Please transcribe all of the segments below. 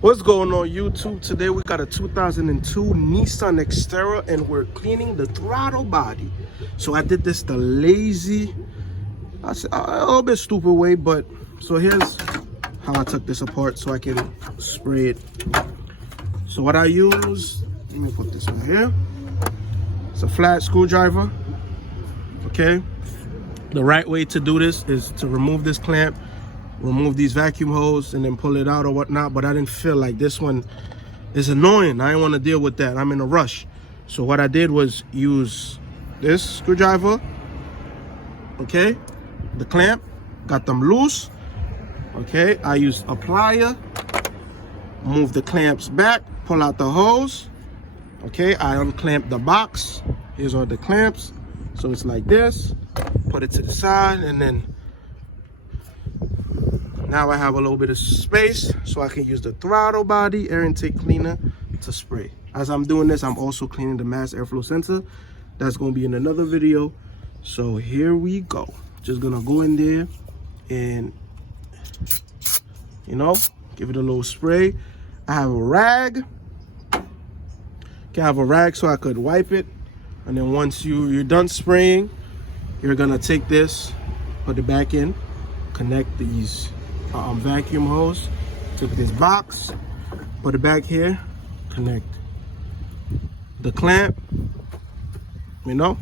What's going on YouTube? Today we got a 2002 Nissan Xterra and we're cleaning the throttle body. So I did this the lazy, a little bit stupid way, but so here's how I took this apart so I can spray it. So what I use, let me put this right here. It's a flat screwdriver, okay? The right way to do this is to remove this clamp, remove these vacuum hoses, and then pull it out or whatnot. But I didn't feel like this one is annoying. I didn't want to deal with that. I'm in a rush. So what I did was use this screwdriver, okay? The clamp, got them loose, okay? I used a plier, move the clamps back, pull out the hose, okay? I unclamp the box. Here's all the clamps. So it's like this, put it to the side, and then now I have a little bit of space so I can use the throttle body air intake cleaner to spray. As I'm doing this, I'm also cleaning the mass airflow sensor. That's going to be in another video. So here we go. Just going to go in there and, you know, give it a little spray. I have a rag. Okay, I have a rag so I could wipe it. And then once you're done spraying, you're going to take this, put it back in, connect these vacuum hose to this box, put it back here, connect the clamp, you know,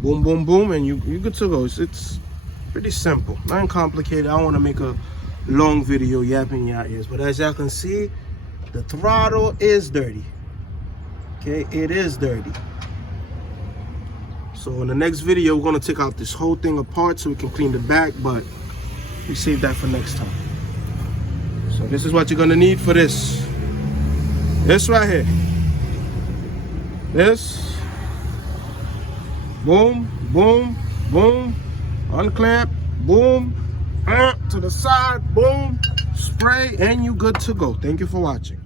boom, boom, boom, and you're good to go. It's pretty simple, nothing complicated. I don't want to make a long video yapping your ears, but as y'all can see, the throttle is dirty. Okay, it is dirty. So in the next video, we're going to take out this whole thing apart so we can clean the back, but we save that for next time. So this is what you're gonna need for this. This right here. This. Boom, boom, boom. Unclamp, boom. To the side, boom. Spray, and you good to go. Thank you for watching.